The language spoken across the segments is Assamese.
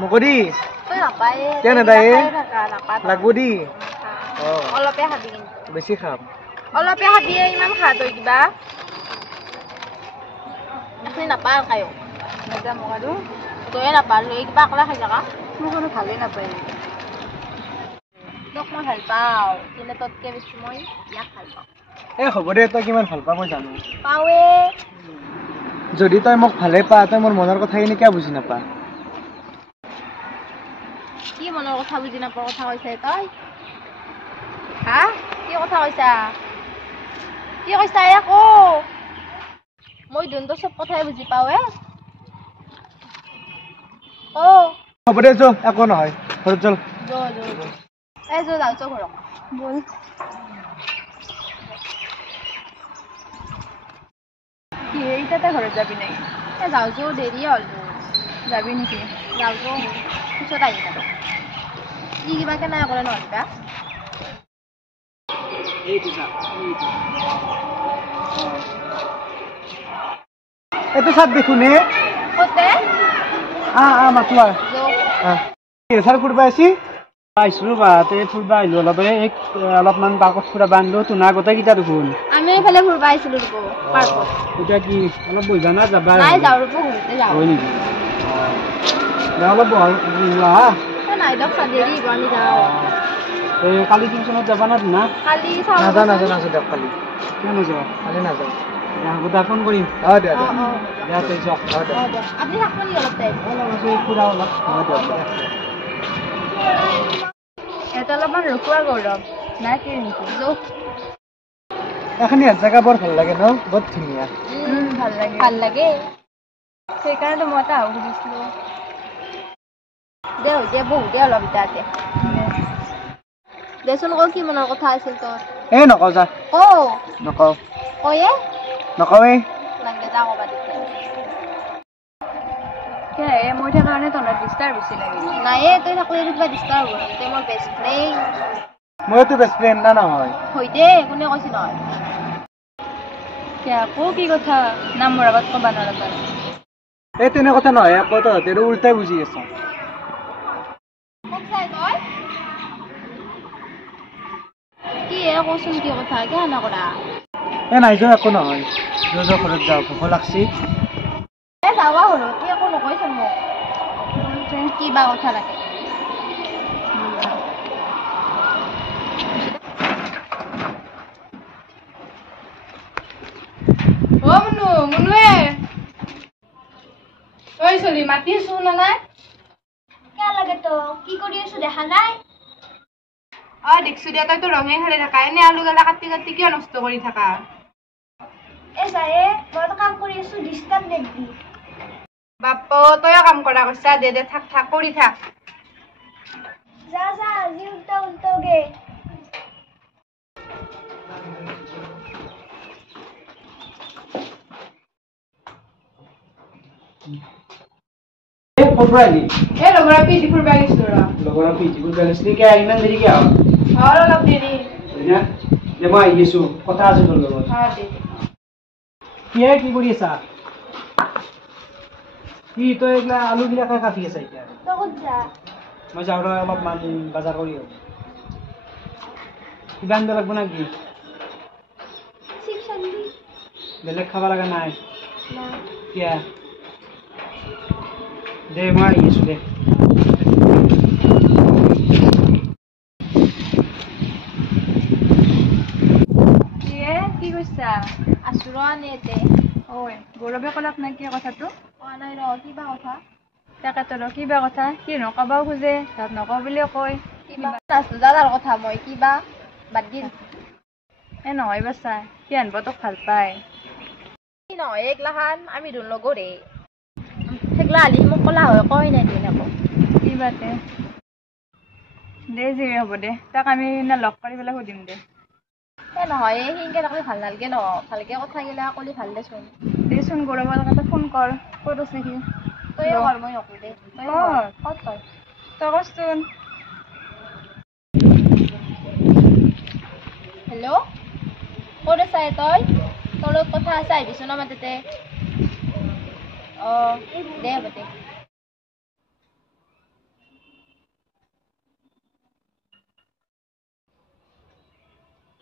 মকৰি তই নাপায় কেনে দাই নাপায় লাগব দি অলপে খাবি কিন্তু বেছি খাম অলপে খাবি ইমান খা তই কিবা তুই নাপায় কায়ো নাযাম আৰু তয়ে নাপায় লৈ কিবা অকলে খাই থাকা মোক আৰু ভালেই নাপায় তোক মই ভাল পাওঁ কিন্তু ততকে বেছি মই ইয়াক ভাল পাওঁ হ'ব দে তই কিমান ভাল পা মই জানো পাৱে যদি তই মোক ভালে পা তই মোৰ মনৰ কথাখিনি কিয় বুজি নাপা কি মনৰ কথা বুজি নাপাওঁ কথা কৈছে তই হা কি কথা কৈছা আকৌ মই দুনটো চব কথাই বুজি পাওঁ হ'ব দে যো একো নহয় ঘৰত চল যাওঁ ঘৰক বল কি এইটাতে ঘৰত যাবি নেকি যাওঁ দেৰি হ'ল যাবি নেকি যাওঁ পিছত আহি যাব কি কিবা কেনে কৰে নহ'বা এইটো চাপ দেখোন হে কতে মাতো ছাৰ ফুৰিবা আছি পাইছো ৰ'বা ফুৰিবা আহিলো অলপমান পাৰ্কত ফুৰাব আনিলো তোনা গোটেইকেইটা দেখোন আমি এইফালে ফুৰিব আহিছিলো পাৰ্কত এতিয়া কি অলপ বহিবা না যাবা নাই যাওঁ ৰ'ব ঘৰতে যাওঁ হয় নেকি অলপ বহা নাই দিয়ক দেৰি আমি যাওঁ কালি টিউশ্যনত যাবা না না কালি নাযাওঁ দিয়ক কালি কিয় নাযাওঁ কালি নাযাওঁ হ'ব ফোন কৰিম দিয়া তই যাওক আপুনি থাকব নেকি অলপ টাইম ফুৰা অলপ দিয়ক এটা অলপমান ৰখোৱা গৌৰৱ নাই কি নেকি এখনি জেগা বৰ ভাল লাগে ন বৰ ধুনীয়া ভাল লাগে সেইকাৰণেতো মই এটা আহো খুজিছিলো দে বহু দে অলপ তাতে দেচোন কি মনৰ কথা আছিল তোৰ নকওঁ যা নকওঁ কয়ে নকওঁৱেই লাগে যা ক'বা দিছে মই তাৰ কাৰণে তহঁতৰ ডিষ্টাৰ্ব বেছি লাগে নাই তই থাকলে কিবা ডিষ্টাৰ্ব হ'ব তই মোৰ বেষ্ট ফ্ৰেণ্ড মইতো বেষ্ট ফ্ৰেণ্ড না নহয় হৈ দে কোনে কৈছে নহয় আকৌ কি কথা নাম মোৰ আগত ক'বা নালাগে তেনে কথা নহয় আকৌ তহঁতে উল্টাই বুজি আছ কি কচোন কি কথা কিয় নকৰা নাই যোৱা একো নহয় ঘৰত যাওঁ ভোক লাগছি যাবা হ'ল কি একো নকয়চোন মোক কিবা কথা লাগে মুনুৱে ঐ চলি মাতি আছো না নাই কিয় লাগে তো কি কৰি আছো দেখা নাই দেখছো দিয়া তইতো ৰঙে খালি থাকা এনে আলু গেলা কাটি কাটি কিয় নষ্ট কৰি থাকা মইতো কাম কৰি আছো ডিষ্টাৰ্ব নেকি বাপ তইও কাম কৰা কৈছা দে থাক কৰি থাক যা আজি উল্টাগে লগৰা পিজি ফুৰিব আহিছো ইমান দেৰি কিয় অলপ দেৰি মই আহি আছো কথা আছে তোৰ লগত কি কৰি আছা কি তই এইগিলা আলু বিলাকে কাটি আছা এতিয়া মই যাওঁ অলপমান বজাৰ কৰি আহো কিবা আনিব লাগব না কি বেলেগ খাব লগা নাই কিয়া দে মই আহি আছো দে কি কৈছা আছো ৰে ঐ গৌৰৱে ক'লাক নাই কি কথাটো কোৱা নাই কিবা কথা তাকেতো কিবা কথা কি নকবাও খোজে তাত নকওঁ বুলিও কয় কিবা নাচলো দাদাৰ কথা মই কিবা বাদ দিম নহয় বাচা কি আনব তোক ভাল পায় কি নহয় এইগিলাখান আমি ধুন লগৰে সেইগিলা আলি মোক ক'লা হয় কয় নাই দিন আকৌ কিবাতে দে যি হ'ব দে তাক আমি লগ কৰি পেলাই সুধিম দে নহয় সেনেকে থাকলে ভাল নালাগে ন ভালকে কথা গিলা ক'লি ভাল দেচোন দেচোন গৌৰৱৰ এটা ফোন কৰ ক'ত আছে সি তই কৰ মই নকৰো দে তই কৰচোন হেল্ল' ক'ত আছা তই তোৰ লগত কথা আছে আহিবিচোন আমাৰ তাতে দে হ'ব দে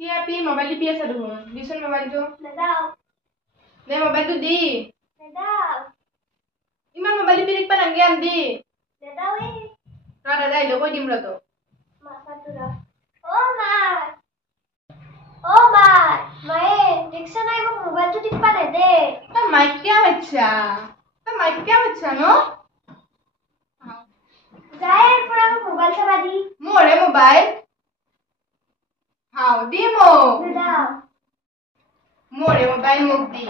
কি আপি মোবাইল টিপি আছে দেখোন দিছোন মোবাইলটো দে মোবাইলটো দি ইমান মোবাইল টিপি লিখবা নাংগে আনদি দাদা আহিলে কৈ দিম ৰ তো মাইক क्या बच्चा नो मोरे मोबाइल हाँ दी मोरे मोबाइल मुख दी